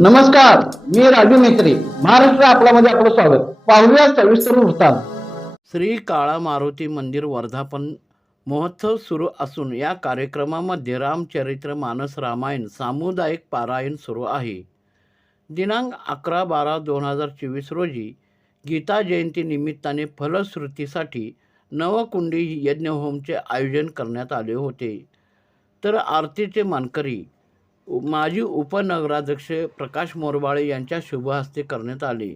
नमस्कार मी राजू मेत्री महाराष्ट्र आपल्यामध्ये आपलं स्वागत. पाहूया सविस्तर वृत्तांत. श्री काळा मारुती मंदिर वर्धापन महोत्सव सुरू असून या कार्यक्रमामध्ये रामचरित्र मानस रामायण सामुदायिक पारायण सुरू आहे. दिनांक अकरा बारा दोन हजार चोवीस रोजी गीता जयंती निमित्ताने फलश्रुतीसाठी नवकुंडी यज्ञहोमचे आयोजन करण्यात आले होते. तर आरतीचे मानकरी माजी उपनगराध्यक्ष प्रकाश मोरबाळे यांच्या शुभहस्ते करण्यात आले.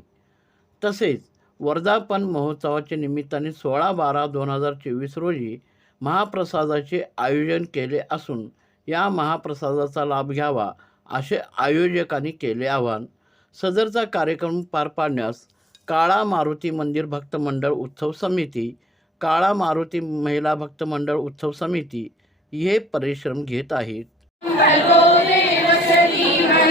तसेच वर्धापन महोत्सवाच्या निमित्ताने सोळा बारा दोन हजार चोवीस रोजी महाप्रसादाचे आयोजन केले असून या महाप्रसादाचा लाभ घ्यावा असे आयोजकांनी केले आवाहन. सदरचा कार्यक्रम पार पाडण्यास काळा मारुती मंदिर भक्त मंडळ उत्सव समिती काळा मारुती महिला भक्त मंडळ उत्सव समिती हे परिश्रम घेत आहेत.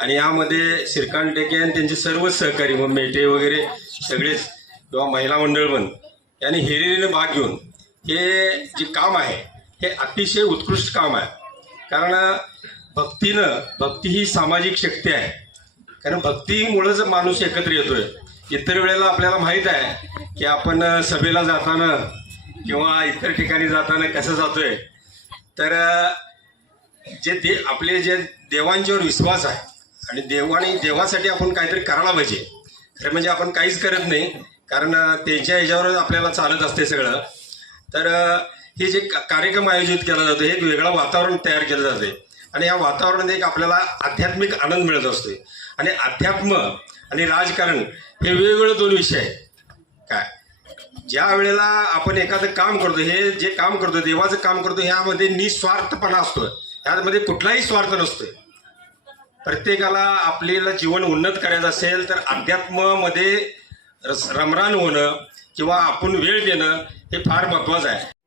आणि यामध्ये श्रीकांत टेके आणि त्यांचे सर्वच सहकारी मग मेटे वगैरे सगळेच किंवा महिला मंडळ पण यांनी हिरिरीने भाग घेऊन हे जे काम आहे हे अतिशय उत्कृष्ट काम आहे. कारण भक्तीनं भक्ती ही सामाजिक शक्ती आहे. कारण भक्तीमुळंच माणूस एकत्र येतोय इतर वेळेला आपल्याला माहीत आहे की आपण सभेला जाताना किंवा इतर ठिकाणी जाताना कसं जातोय तर जे दे आपले जे देवांच्यावर विश्वास आहे आणि देवाने देवासाठी आपण काहीतरी करायला पाहिजे. खरं म्हणजे आपण काहीच करत नाही कारण त्यांच्या ह्याच्यावरच आपल्याला चालत असते सगळं. तर हे जे का- कार्यक्रम आयोजित केला जातो हे एक वेगळं वातावरण तयार केलं जाते. आणि या वातावरणात एक आपल्याला आध्यात्मिक आनंद मिळत असतो आणि अध्यात्म आणि राजकारण हे वेगवेगळे दोन विषय आहेत. काय? ज्या वेळेला आपण एखादं काम करतो हे जे काम करतो देवाचं काम करतो ह्यामध्ये निस्वार्थपणा असतो ह्यामध्ये कुठलाही स्वार्थ नसतोय. प्रत्येकाला आपल्याला जीवन उन्नत करायचं असेल तर अध्यात्मामध्ये रमरान होणं किंवा आपण वेळ देणं हे फार महत्वाचं आहे.